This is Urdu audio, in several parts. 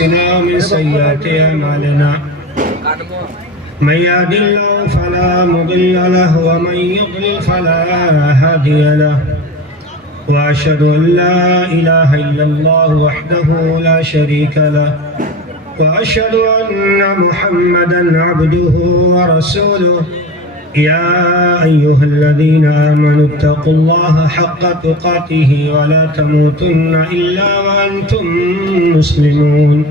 من سيئات أعمالنا من يهد الله فلا مضل له ومن يضلل فلا هادي له وأشهد أن لا إله إلا الله وحده لا شريك له وأشهد أن محمدا عبده ورسوله يا أيها الذين آمنوا اتقوا الله حق تقاته ولا تموتن إلا وأنتم مسلمون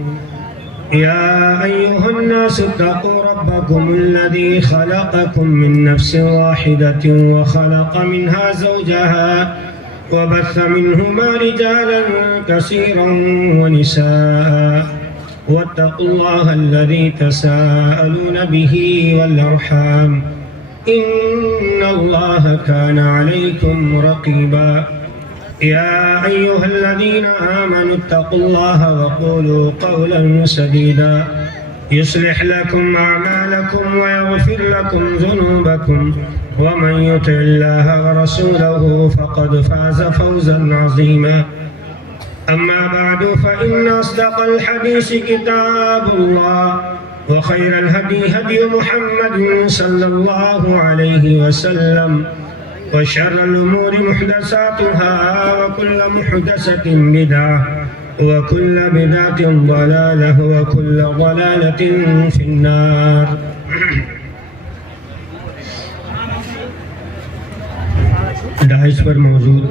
يا أيها الناس اتقوا ربكم الذي خلقكم من نفس واحدة وخلق منها زوجها وبث منهما رجالا كثيرا ونساء واتقوا الله الذي تساءلون به والأرحام إن الله كان عليكم رقيبا يا أيها الذين آمنوا اتقوا الله وقولوا قولا سديدا يصلح لكم أعمالكم ويغفر لكم ذنوبكم ومن يطع الله ورسوله فقد فاز فوزا عظيما أما بعد فإن أصدق الحديث كتاب الله وخير الهدي هدي محمد صلى الله عليه وسلم وشر الأمور محدثاتها وكل محدثة بدعة وكل بدعة ضلالة وكل ضلالة في النار. داعش پر موجود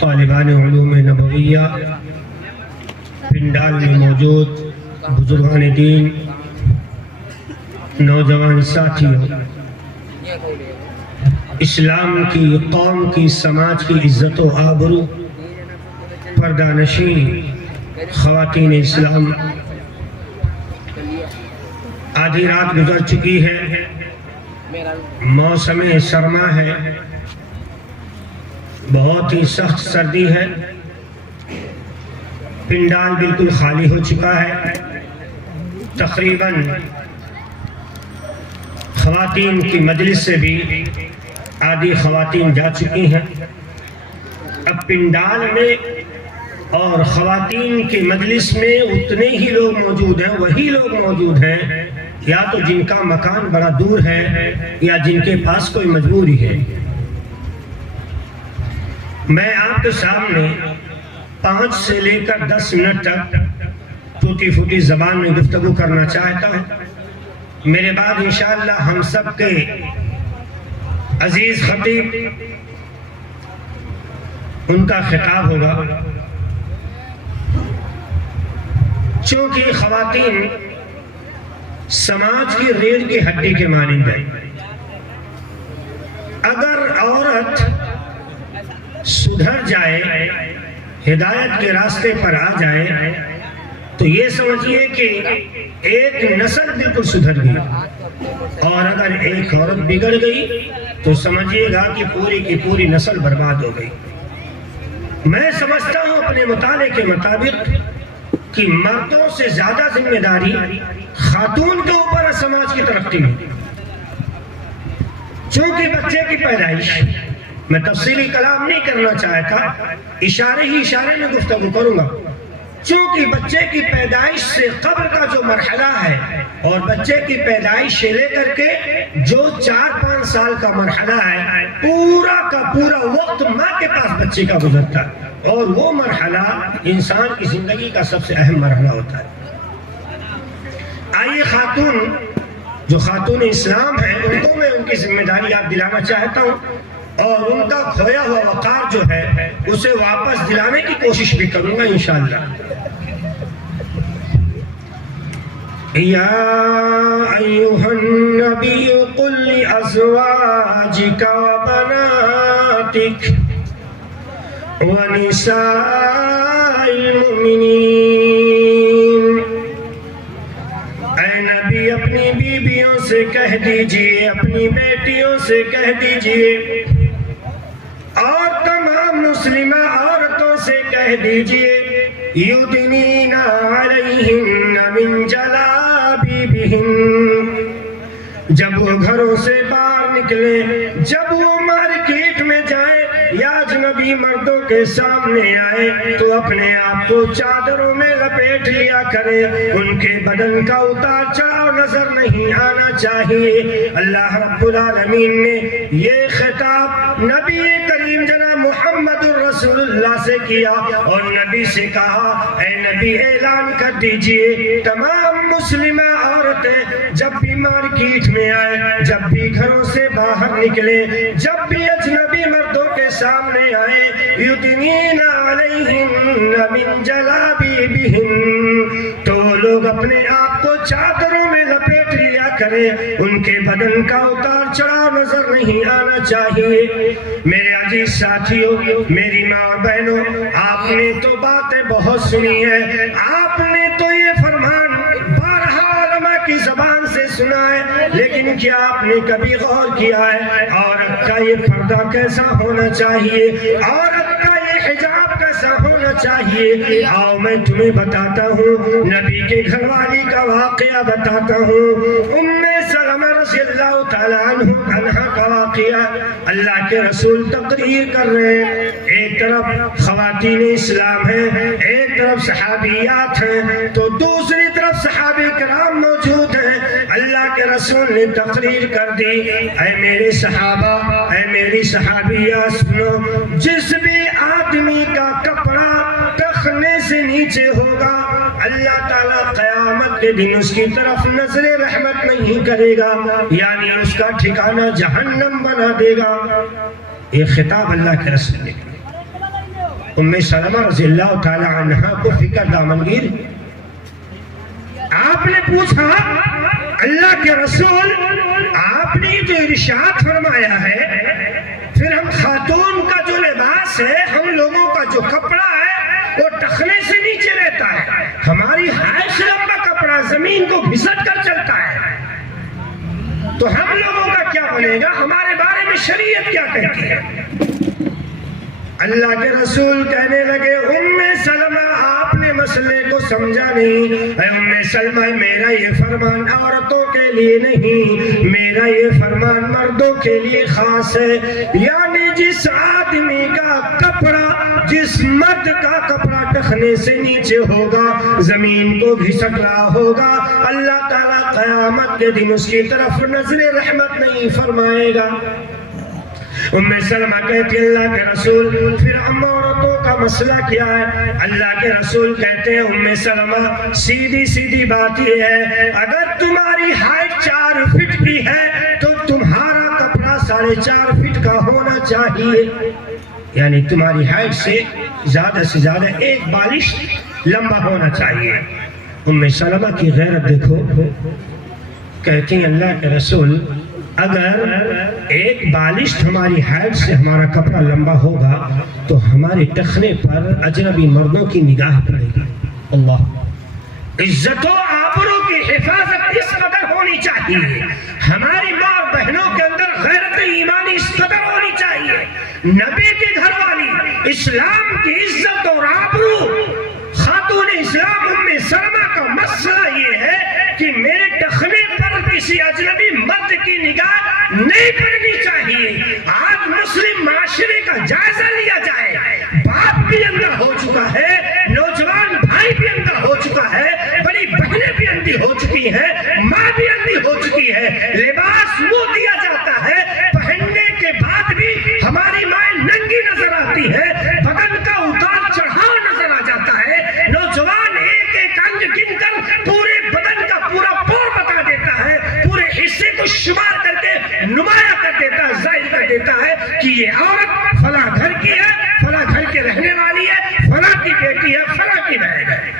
طالبان علوم نبویہ، پنڈال میں موجود بزرگان دین، نوجوان ساتھیوں، اسلام کی، قوم کی، سماج کی عزت و آبرو، پردہ نشین خواتین اسلام، آدھی رات گزر چکی ہے، موسم سرما ہے، بہت ہی سخت سردی ہے، پنڈال بالکل خالی ہو چکا ہے، تقریباً خواتین کی مجلس سے بھی آدھی خواتین جا چکی ہیں۔ اب پنڈال میں اور خواتین کی مجلس میں اتنے ہی لوگ موجود ہیں، وہی لوگ موجود ہیں یا تو جن کا مکان بڑا دور ہے یا جن کے پاس کوئی مجبوری ہے۔ میں آپ کے سامنے 5 سے لے کر 10 منٹ تک ٹوٹی پھوٹی زبان میں گفتگو کرنا چاہتا ہوں۔ میرے بعد انشاءاللہ ہم سب کے عزیز خطیب ان کا خطاب ہوگا۔ چونکہ خواتین سماج کی ریڑھ کی ہڈی کے مانند ہے، اگر عورت سدھر جائے، ہدایت کے راستے پر آ جائے تو یہ سمجھیے کہ ایک نسل بالکل سدھر گئی، اور اگر ایک عورت بگڑ گئی تو سمجھیے گا کہ پوری کی پوری نسل برباد ہو گئی۔ میں سمجھتا ہوں اپنے مطالعے کے مطابق کہ مردوں سے زیادہ ذمہ داری خاتون کے اوپر سماج کی ترقی میں، چونکہ بچے کی پیدائش، میں تفصیلی کلام نہیں کرنا چاہتا، اشارے میں گفتگو کروں گا، چونکہ بچے کی پیدائش سے قبل کا جو مرحلہ ہے اور بچے کی پیدائش سے لے کر کے جو 4-5 سال کا مرحلہ ہے، پورا کا پورا وقت ماں کے پاس بچے کا گزرتا ہے، اور وہ مرحلہ انسان کی زندگی کا سب سے اہم مرحلہ ہوتا ہے۔ آئیے جو خاتون اسلام ہیں، ان کو میں ان کی ذمہ داری یاد دلانا چاہتا ہوں، اور ان کا کھویا ہوا وقار جو ہے اسے واپس دلانے کی کوشش بھی کروں گا انشاءاللہ۔ یا ایھا النبی قل لازواجک وبناتک ونساء المؤمنین، اے نبی اپنی بیویوں سے کہہ دیجئے، اپنی بیٹیوں سے کہہ دیجئے، اور تمام مسلمہ عورتوں سے کہہ دیجئے، یدنین علیہن من جلابیبہن، جب وہ گھروں سے باہر نکلے، جب وہ مارکیٹ میں جائیں، یا اجنبی مردوں کے سامنے آئے تو اپنے آپ کو چادروں میں لپیٹ لیا کرے، ان کے بدن کا اتار چڑھاؤ نظر نہیں آنا چاہیے۔ اللہ رب العالمین نے یہ خطاب نبی کریم جناب محمد الرسول اللہ سے کیا اور نبی سے کہا اے نبی اعلان کر دیجئے تمام مسلمہ عورتیں جب بھی مارکیٹ میں آئے، جب بھی گھروں سے باہر نکلے، جب بھی اجنبی مردوں کے سامنے آئے، یدنین علیہن من جلابیبہن، تو لوگ اپنے آپ کو چادروں میں لپیٹ لیا کرے، ان کے بدن کا اتار چڑھاؤ نظر نہیں آنا چاہیے۔ میرے عزیز ساتھیوں، میری ماں اور بہنوں، آپ نے تو باتیں بہت سنی ہیں، آپ نے تو یہ فرمان بارہا علماء کی زبان سے سنا ہے، لیکن کیا آپ نے کبھی غور کیا ہے عورت کا یہ پردہ کیسا ہونا چاہیے، عورت کا یہ حجاب کیسا ہونا چاہیے؟ آؤ میں تمہیں بتاتا ہوں، نبی کے گھر والی کا واقعہ بتاتا ہوں، ام سلمہ رضی اللہ تعالیٰ عنہ کا واقعہ۔ اللہ کے رسول تقریر کر رہے ہیں، ایک طرف خواتین اسلام ہیں، ایک طرف صحابیات ہیں، تو دوسری طرف صحابہ کرام موجود ہیں۔ اللہ کے رسول نے تقریر کر دی، اے میرے صحابہ، اے میری صحابیات سنو، جس بھی آدمی کا کپڑا ٹخنے سے نیچے ہوگا اللہ تعالیٰ قیامت کے دن اس کی طرف نظر رحمت نہیں کرے گا، یعنی اس کا ٹھکانہ جہنم بنا دے گا۔ یہ خطاب اللہ کے رسول نے کیا۔ ام سلمہ رضی اللہ تعالیٰ عنہ کو فکر دامنگیر، آپ نے پوچھا اللہ کے رسول آپ نے جو ارشاد فرمایا ہے، پھر ہم خاتون کا جو لباس ہے، ہم لوگوں کا جو کپڑا ہے وہ ٹخنے سے نیچے رہتا ہے، ہماری ہائٹ سے لمبا کپڑا زمین کو گھسٹ کر چلتا ہے، تو ہم لوگوں کا کیا بنے گا؟ ہمارے بارے میں شریعت کیا کہتی ہے؟ اللہ کے رسول کہنے لگے ام سلمہ آپ نے مسئلے کو سمجھا نہیں، اے ام سلمہ میرا یہ فرمان عورتوں کے لیے نہیں، میرا یہ فرمان مردوں کے لیے خاص ہے، یعنی جس آدمی کا کپڑا، جس مرد کا کپڑا ٹخنے سے نیچے ہوگا، زمین کو گھسٹ رہا ہوگا، اللہ تعالیٰ قیامت کے دن اس کی طرف نظر رحمت نہیں فرمائے گا۔ ام سلمہ کہتی اللہ کے رسول پھر ہم عورتوں کا مسئلہ کیا ہے؟ اللہ کے رسول کہتے ہیں ام سلمہ سیدھی سیدھی بات یہ ہے، اگر تمہاری ہائٹ 4 فٹ کی ہے تو تمہارا کپڑا 4.5 فٹ کا ہونا چاہیے، یعنی تمہاری ہائٹ سے زیادہ 1 بالش لمبا ہونا چاہیے۔ ام سلمہ کی غیرت دیکھو، کہتی ہیں اللہ کے رسول اگر 1 بالش ہماری ہائٹ سے ہمارا کپڑا لمبا ہوگا تو ہمارے ٹخنے پر اجنبی مردوں کی نگاہ پڑے گی۔ اللہ، عزت و آبرو کی حفاظت اس قدر ہونی چاہیے، ہماری ماں اور بہنوں کے اندر غیرت ایمانی اس قدر ہونی چاہیے، نبی کے گھر والی اسلام کی عزت اور آبرو خاتون اسلام ام سلمہ کا مسئلہ یہ ہے کہ میرے ٹخنے پر کسی اجنبی مرد کی نگاہ نہیں پڑنی چاہیے۔ آج مسلم معاشرے کا جائزہ لیا جائے، باپ بھی اندھا ہو چکا ہے، نوجوان بھائی بھی اندھا ہو چکا ہے، بڑی بہنیں بھی اندھی ہو چکی ہیں، ماں بھی اندھی ہو چکی ہے، لباس وہ دیا جاتا ہے، پہننے کے بعد بھی ہماری مائیں ننگی نظر آتی ہے، بدن کا اتار چڑھاؤ نظر آ جاتا ہے، نوجوان ایک ایک انگ گن کر پورے بدن کا پورا پور بتا دیتا ہے، پورے حصے کو شمار کر کے نمایاں کر دیتا ہے، ظاہر کر دیتا ہے کہ یہ عورت فلاں گھر کی ہے، فلاں گھر کے رہنے والی ہے، فلاں کی بیٹی ہے، فلاں کی بہن ہے۔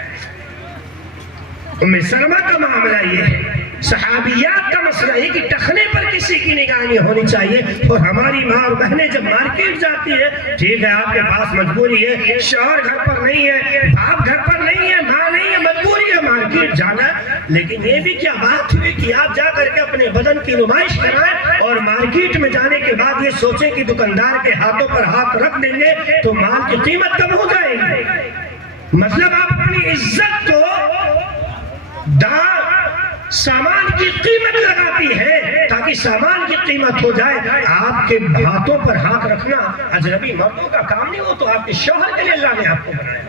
ام سلمہ کا معاملہ یہ ہے، صحابیات کا مسئلہ ہے کہ ٹخنے پر کسی کی نگاہ نہیں ہونی چاہیے۔ اور ہماری ماں اور بہنیں جب مارکیٹ جاتی ہے، ٹھیک ہے آپ کے پاس مجبوری ہے، شوہر گھر پر نہیں ہے، باپ گھر پر نہیں ہے، ماں نہیں ہے، مجبوری ہے مارکیٹ جانا، لیکن یہ بھی کیا بات ہوئی کہ آپ جا کر کے اپنے بدن کی نمائش کرائیں اور مارکیٹ میں جانے کے بعد یہ سوچیں کہ دکاندار کے ہاتھوں پر ہاتھ رکھ دیں گے تو مال کی قیمت کم ہو جائے گی۔ مطلب آپ اپنی عزت کو سامان کی قیمت لگاتی ہے تاکہ باقی سامان کی قیمت ہو جائے، آپ کے ہاتھوں پر ہاتھ رکھنا اجنبی مردوں کا کام نہیں، ہو تو آپ کے شوہر کے لیے اللہ نے آپ کو بنایا۔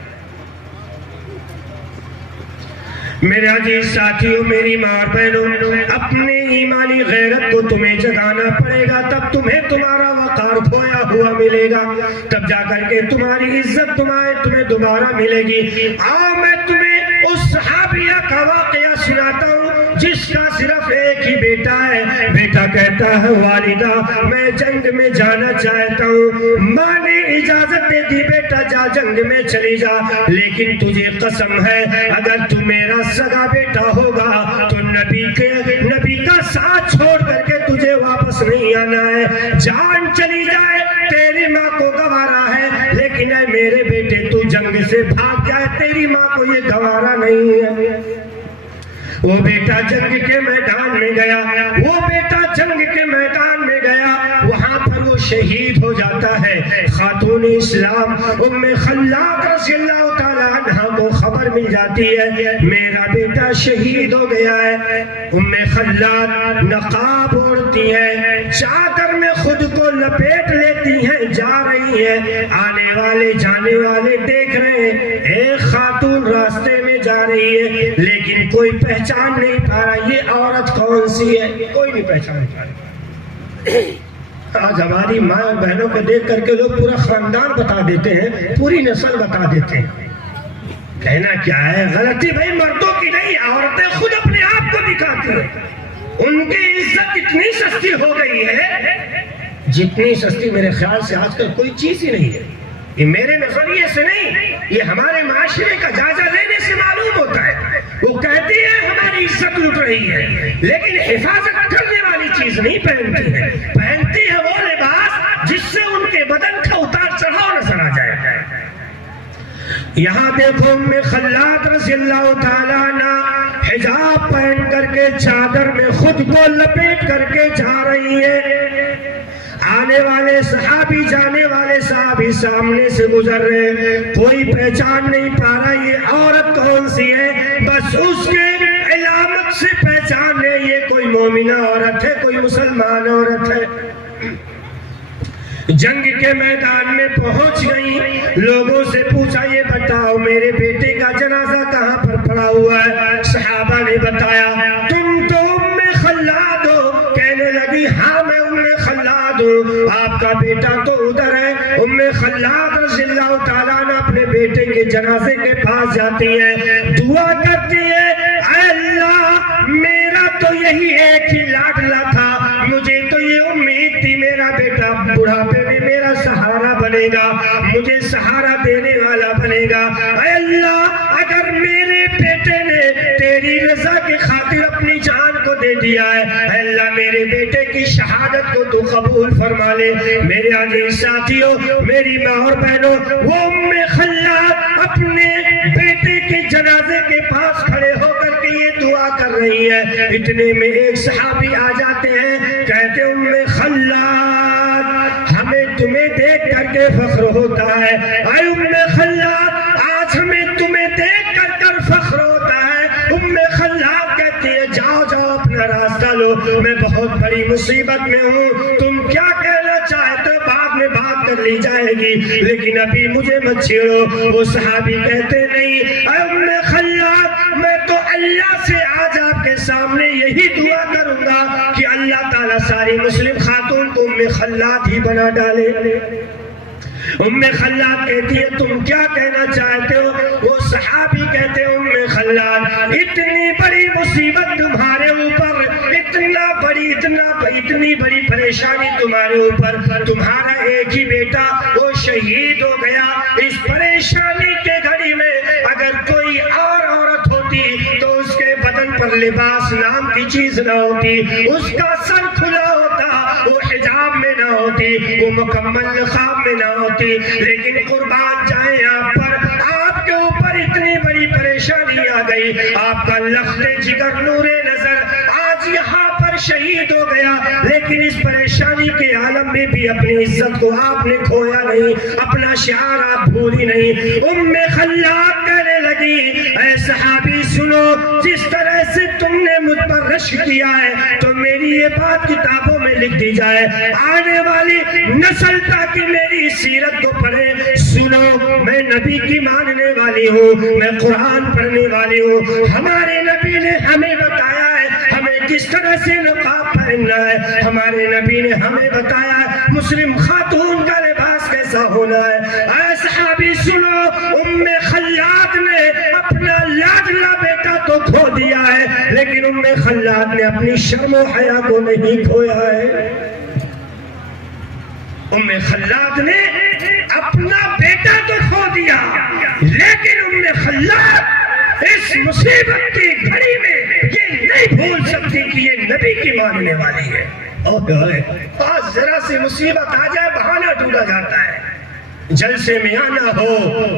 میرے عزیز ساتھیوں، میری ماں اور بہنوں، اپنے ایمانی غیرت کو تمہیں جگانا پڑے گا، تب تمہیں تمہارا وقار کھویا ہوا ملے گا، تب جا کر کے تمہاری عزت تمہیں دوبارہ ملے گی۔ آؤ میں تمہیں اس صحابیہ کا واقعہ سناتا ہوں جس کا صرف ایک ہی بیٹا ہے۔ بیٹا کہتا ہے والدہ میں جنگ میں جانا چاہتا ہوں۔ ماں نے اجازت دے دی، بیٹا جا جنگ میں چلی جا، لیکن تجھے قسم ہے اگر تو میرا سگا بیٹا ہوگا تو نبی کا ساتھ چھوڑ کر کے تجھے واپس نہیں آنا ہے، جان چلی جائے تیری ماں کو گوارا ہے، لیکن اے میرے بیٹے تو جنگ سے بھاگ جائے تیری ماں کو یہ گوارا نہیں ہے۔ وہ بیٹا جنگ کے میدان میں گیا، وہاں پر وہ شہید ہو جاتا ہے۔ خاتون اسلام ام خلاد رضی اللہ تعالی عنہ کو خبر مل جاتی ہے میرا بیٹا شہید ہو گیا ہے۔ ام خلاد نقاب اوڑھتی ہے، چادر میں خود کو لپیٹ لیتی ہیں، جا رہی ہے۔ آنے والے جانے والے دیکھ رہے ہیں ایک خاتون راستے میں جا رہی ہے، لیکن کوئی پہچان نہیں پا رہا یہ عورت کون سی ہے، کوئی نہیں پہچان پا رہا۔ آج ہماری ماں اور بہنوں کو دیکھ کر کے لوگ پورا خاندان بتا دیتے ہیں، پوری نسل بتا دیتے ہیں۔ کہنا کیا ہے، غلطی بھائی مردوں کی نہیں، عورتیں خود اپنے آپ کو دکھاتی ہیں۔ ان کی عزت اتنی سستی ہو گئی ہے جتنی سستی میرے خیال سے آج کل کوئی چیز ہی نہیں ہے۔ یہ میرے نظریے سے نہیں، یہ ہمارے معاشرے کا جائزہ لینے سے معلوم ہوتا ہے۔ وہ کہتی ہے ہماری عزت لٹ رہی ہے، لیکن حفاظت کرنے والی چیز نہیں پہنتی ہے، پہنتی ہے وہ لباس جس سے ان کے بدن کا اتار چڑھاؤ نظر آ جائے۔ یہاں دیکھو ام خلاد رضی اللہ تعالیٰ عنہ حجاب پہن کر کے چادر میں خود کو لپیٹ کر کے جا رہی ہے۔ آنے والے صحابی جانے والے صحابی سامنے سے گزر رہے، کوئی پہچان نہیں پا رہا یہ عورت کون سی ہے، بس اس کے علامت سے پہچان لے یہ کوئی مومنہ عورت ہے، کوئی مسلمان عورت ہے۔ جنگ کے میدان میں پہنچ گئی، لوگوں سے پوچھا یہ بتاؤ میرے بیٹے کا جنازہ کہاں پر پڑا ہوا ہے؟ صحابہ نے بتایا تم تو ام خلاد ہو، کہنے لگی ہاں میں ام خلاد ہوں، آپ کا بیٹا تو ادھر ہے۔ ام خلاد رضی اللہ تعالیٰ عنہ اپنے بیٹے کے جنازے کے پاس جاتی ہے، دعا کرتی ہے اے اللہ میرا تو یہی ایک ہی لاڈلا تھا، مجھے تو یہ امید تھی میرا بیٹا بڑھاپے میں میرا سہارا بنے گا، مجھے سہارا دینے والا بنے گا۔ اے اللہ اگر میرے بیٹے نے تیری رضا کی خاطر اپنی جان کو دے دیا ہے، اے اللہ میرے بیٹے کی شہادت کو تو قبول فرما لے۔ میرے عزیز ساتھیوں، میری ماں اور بہنوں، وہ ام خلاد اپنے بیٹے کے جنازے کے پاس کھڑے ہو کر کے یہ دعا کر رہی ہے۔ اتنے میں ایک صحابی آ جاتے ہیں، کہتے ام خلاد ہمیں تمہیں دیکھ کر کے فخر ہوتا ہے، اے ام خلاد آج ہمیں تمہیں دیکھ کر فخر ہوتا ہے۔ ام خلاد کہتی ہے جاؤ جاؤ اپنا راستہ لو، میں بہت بڑی مصیبت میں ہوں، تم کیا کہنا چاہتے ہو بعد میں بات کر لی جائے گی، لیکن ابھی مجھے مت چھیڑو۔ وہ صحابی کہتے نہیں اے ام خلاد میں تو اللہ سے آج آپ کے سامنے یہی دعا کروں گا کہ اللہ تعالیٰ ساری مسلم خاتون کو ام خلاد ہی بنا ڈالے۔ ام خلاد کہتی ہے تم کیا کہنا چاہتے ہو؟ وہ صحابی کہتے ہیں ام خلاد اتنی بڑی مصیبت تمہارے اوپر، اتنی بڑی پریشانی تمہارے اوپر، تمہارا ایک ہی بیٹا وہ شہید ہو گیا، اس پریشانی کے گھڑی میں اگر کوئی اور عورت ہوتی تو اس کے بدن پر لباس نام کی چیز نہ ہوتی، اس کا سر کھلا ہوتا، وہ حجاب میں نہ ہوتی، وہ مکمل نقاب میں نہ ہوتی، لیکن قربان جائیں آپ کے اوپر اتنی بڑی پریشانی آ گئی، آپ کا لخت جگر نور نظر آج یہاں پر شہید ہو گیا، لیکن اس پریشانی کے عالم میں بھی اپنی عزت کو آپ نے کھویا نہیں، اپنا شعار آپ بھولی نہیں۔ ام خلاد کہنے لگی اے صحابی سنو، جس طرح سے تم نے مجھ پر رشک کیا ہے تو میری میری یہ بات کتابوں میں لکھ دی جائے، آنے والی نسل تاکہ میری سیرت کو پڑھے۔ سنو، میں نبی کی ماننے والی ہوں، میں قرآن پڑھنے والی ہوں۔ ہمارے نبی نے ہمیں بتایا ہے ہمیں کس طرح سے نقاب پہننا ہے، ہمارے نبی نے ہمیں بتایا ہے مسلم خاتون کا لباس کیسا ہونا ہے۔ اے صحابی سنو، ام خلاد نے اپنا لاڈلا بیٹا تو کھو دیا ہے، لیکن ام خلاد نے اپنی شرم و حیا کو نہیں کھویا ہے۔ ام خلاد نے اپنا بیٹا تو کھو دیا، لیکن ام خلاد اس مصیبت کی گھڑی میں یہ نہیں بھول سکتی کہ یہ نبی کی ماننے والی ہے۔ آج ذرا سی مصیبت آ جائے بہانہ ڈھونڈا جاتا ہے، جلسے میں آنا ہو،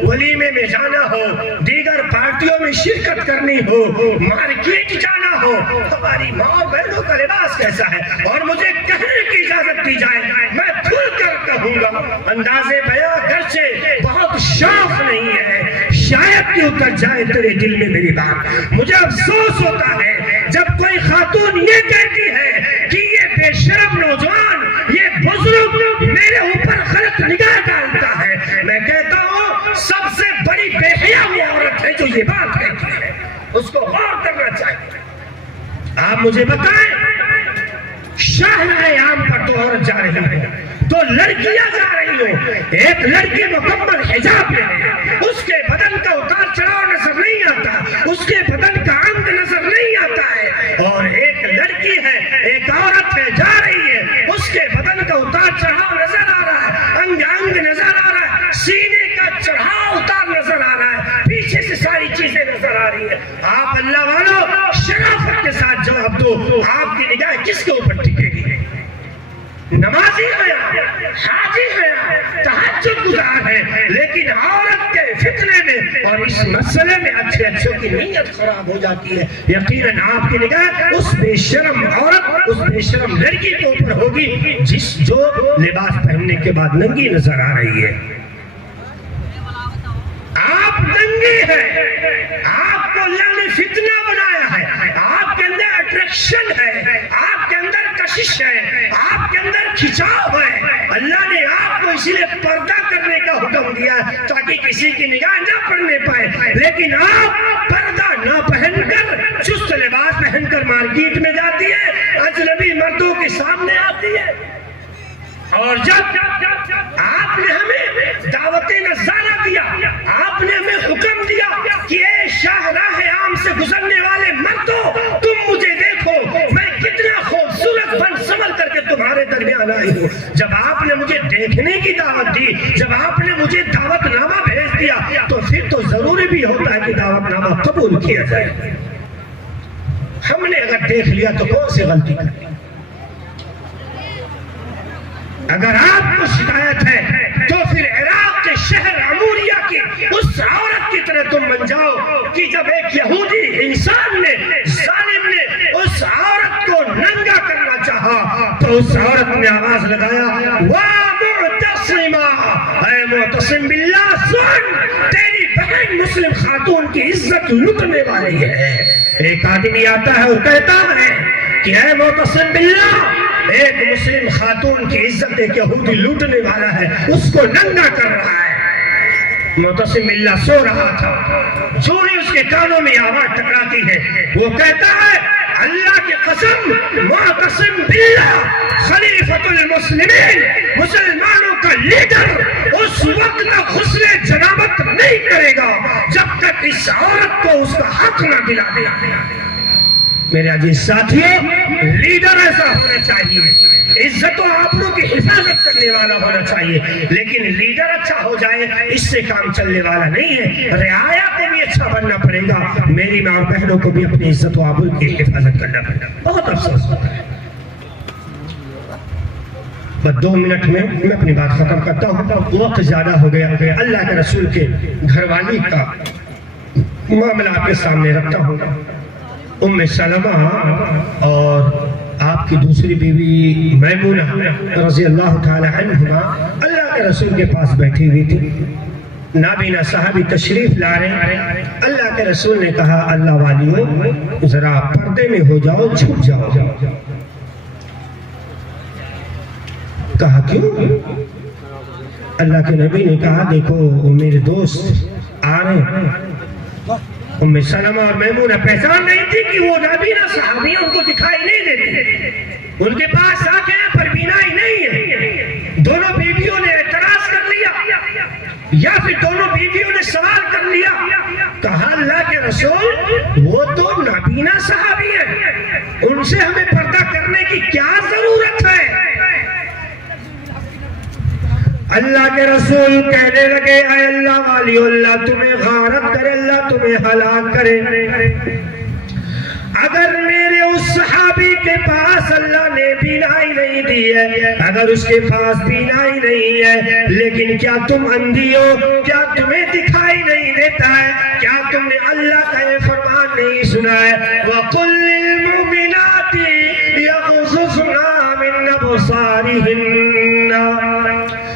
ولیمے میں جانا ہو، دیگر پارٹیوں میں شرکت کرنی ہو، مارکیٹ جانا ہو، ہماری ماں بہنوں کا لباس کیسا ہے، اور مجھے کہنے کی اجازت دی جائے میں کھل کر کہوں گا۔ انداز بیاں گرچہ بہت شوق نہیں ہے، شاید کہ اتر جائے تیرے دل میں میری بات۔ مجھے افسوس ہوتا ہے جب کوئی خاتون یہ کہتی ہے کہ یہ بے شرم نوجوان، یہ بزرگ میرے اوپر غلط نگاہ ڈالتا ہے۔ میں کہتا ہوں سب سے بڑی بے حیا وہ عورت ہے جو یہ بات کہتی ہے، اس کو غور کرنا چاہیے۔ آپ مجھے بتائیں، شاہراہ عام پر تو عورت جا رہی ہے، تو لڑکیاں جا رہی ہو، ایک لڑکی مکمل حجاب میں ہے، اس کے بدن کا اتار چڑھاؤ نظر نہیں آتا، اس کے بدن کا انگ نظر نہیں آتا ہے، اور ایک لڑکی ہے، ایک عورت ہے جا رہی ہے، اس کے بدن کا اتار چڑھاؤ نظر آ رہا ہے، انگ نظر آ رہا ہے، سینے کا چڑھاؤ اتار نظر آ رہا ہے، پیچھے سے ساری چیزیں نظر آ رہی ہیں۔ آپ اللہ والو شرافت کے ساتھ جواب دو، آپ کی نگاہ کس کے اوپر ٹکے گی؟ نمازی ہے، حاجی ہے، تہجد گزار ہے، لیکن عورت کے فتنے میں اور اس مسئلے میں اچھے اچھوں کی نیت خراب ہو جاتی ہے۔ یقیناً آپ کی نگاہ اس بے شرم عورت، اس بے شرم لڑکی کے اوپر ہوگی جو لباس پہننے کے بعد ننگی نظر آ رہی ہے۔ آپ ننگی ہیں، آپ کو اللہ نے فتنہ بنایا ہے، آپ کے اندر اٹریکشن ہے، آپ کے اندر کشش ہے، آپ کے اندر کھچاؤ ہے۔ اللہ نے آپ کو اسی لیے پردہ کرنے کا حکم دیا ہے تاکہ کسی کی نگاہ نہ پڑنے پائے، لیکن آپ پردہ نہ پہن کر چست لباس پہن کر مارکیٹ میں جاتی ہے، اجنبی مردوں کے سامنے آتی ہے۔ اور جب آپ نے ہمیں دعوت نظارہ دیا، آپ نے ہمیں حکم دیا کہ اے شاہراہ عام سے گزرنے والے مردوں، تم مجھے دیکھو میں کتنا خوبصورت بن سنور کر کے تمہارے درمیان آئی ہوں۔ جب آپ نے مجھے دیکھنے کی دعوت دی، جب آپ نے مجھے دعوت نامہ بھیج دیا، تو پھر تو ضروری بھی ہوتا ہے کہ دعوت نامہ قبول کیا جائے۔ ہم نے اگر دیکھ لیا تو کون سی غلطی کی؟ اگر آپ کو شکایت ہے تو پھر عراق کے شہر عموریہ کی اس عورت کی طرح تم بن جاؤ کہ جب ایک یہودی انسان نے، ظالم نے اس عورت کو ننگا کرنا چاہا تو اس عورت نے آواز لگایا، واہ معتصمہ، اے معتصم باللہ سن، تیری بہن مسلم خاتون کی عزت لٹنے والی ہے۔ ایک آدمی آتا ہے اور کہتا ہے کہ اے معتصم باللہ، ایک مسلم خاتون کی عزت ایک یہودی لوٹنے والا ہے، اس کو ننگا کر رہا ہے۔ معتصم باللہ سو رہا تھا، جو ہی اس کے کانوں میں آواز ٹکراتی ہے، وہ کہتا ہے اللہ کی قسم، معتصم باللہ خلیفۃ المسلمین، مسلمانوں کا لیڈر اس وقت تک غسل جنابت نہیں کرے گا جب تک اس عورت کو اس کا حق نہ دلا دے۔ میرے عزیز ساتھیوں، لیڈر ایسا ہونا چاہیے، عزت و آبرو کی حفاظت کرنے والا ہونا چاہیے، لیکن لیڈر اچھا ہو جائے اس سے کام چلنے والا نہیں ہے۔ رعایا کو بھی اچھا بننا پڑے گا، میری ماں بہنوں کو بھی اپنی عزت و آبرو کی حفاظت کرنا پڑے گا۔ بہت افسوس ہوتا ہے۔ بس 2 منٹ میں اپنی بات ختم کرتا ہوں، وقت زیادہ ہو گیا۔ اللہ کے رسول کے گھر والی کا معاملہ آپ کے سامنے رکھتا ہوں۔ ام سلمہ اور آپ کی دوسری بیوی میمونہ رضی اللہ تعالی عنہما اللہ کے رسول کے پاس بیٹھی ہوئی تھی۔ نابینا صحابی تشریف لا رہے، اللہ کے رسول نے کہا اللہ والیوں ذرا پردے میں ہو جاؤ، چھپ جاؤ۔ کہا کیوں؟ اللہ کے نبی نے کہا دیکھو میرے دوست آ رہے ہیں. ام سلمہ اور میمونہ پہچان نہیں تھی کہ وہ نابینا صحابی ان کو دکھائی نہیں دیتے. ان کے پاس آنکھیں ہیں پر بینائی نہیں ہے. دونوں بیویوں نے اعتراض کر لیا یا پھر دونوں بیویوں نے سوال کر لیا. کہا اللہ کے رسول وہ تو نابینا صحابی ہے, ان سے ہمیں پردہ کرنے کی کیا ضرورت ہے؟ اللہ کے رسول کہنے لگے اے اللہ والی, اللہ تمہیں غارت کرے, اللہ تمہیں ہلاک کرے. اگر میرے اس صحابی کے پاس اللہ نے بینائی نہیں دی ہے, اگر اس کے پاس بینائی نہیں ہے, لیکن کیا تم اندھی ہو؟ کیا تمہیں دکھائی نہیں دیتا ہے؟ کیا تم نے اللہ کا یہ فرمان نہیں سنا ہے وَقُلْ لِلْمُؤْمِنَاتِ يَغْضُضْنَ مِنْ أَبْصَارِهِنَّ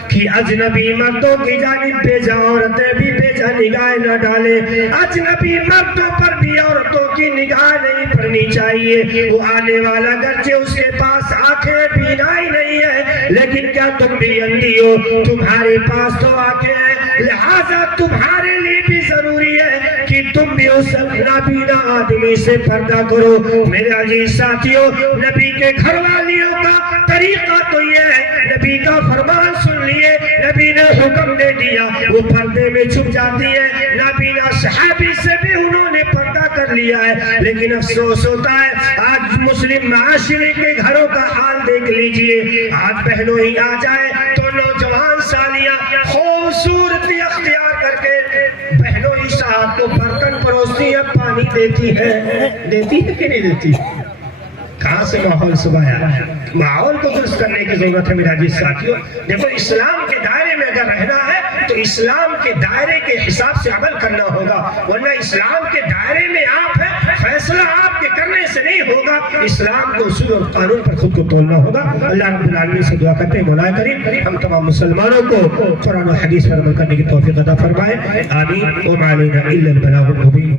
کہ اجنبی مردوں کی جانب بھیجا عورتیں بھی بھیجا نگاہ نہ ڈالے. اجنبی مردوں پر بھی عورتوں کی نگاہ نہیں پڑنی چاہیے. وہ آنے والا گرچہ اس کے پاس آنکھیں بینائی نہیں ہے, لیکن کیا تم بھی اندھی ہو؟ تمہارے پاس تو آنکھیں ہیں, لہذا تمہارے لیے بھی ضروری ہے کہ تم بھی اس نابینا آدمی سے پردہ کرو. میرے عزیز ساتھیوں, نبی کے گھر والیوں کا طریقہ تو یہ ہے, نبی کا فرمان سن لیے, نبی نے حکم دے دیا, وہ پردے میں چھپ جاتی ہے. نابینا صحابی سے بھی انہوں نے پردہ کر لیا ہے. لیکن افسوس ہوتا ہے آج مسلم معاشرے کے گھروں کا حال دیکھ لیجئے. آج بہنوں ہی آ جائے تو نوجوان سالیاں خوبصورتی اختیار کر کے بہنوں ہی صاحب کو برتن پروستی ہے, پانی دیتی ہے کہ نہیں دیتی؟ کہاں سے ماحول سبایا؟ ماحول کو درست کرنے کی ضرورت ہے میرا عزیز ساتھیوں. دیکھو اسلام کے دائرے میں اگر رہنا ہے تو اسلام کے دائرے کے حساب سے عمل کرنا ہوگا, ورنہ اسلام کے دائرے میں آپ ہیں, فیصلہ آپ کے کرنے سے نہیں ہوگا. اسلام کو اصول اور قانون پر خود کو تولنا ہوگا. اللہ رب العالمین سے دعا کرتے ہیں مولا کریم ہم تمام مسلمانوں کو قرآن و حدیث پر عمل کرنے کی توفیق عطا فرمائے. آمین. وما علینا الا البلاغ المبین.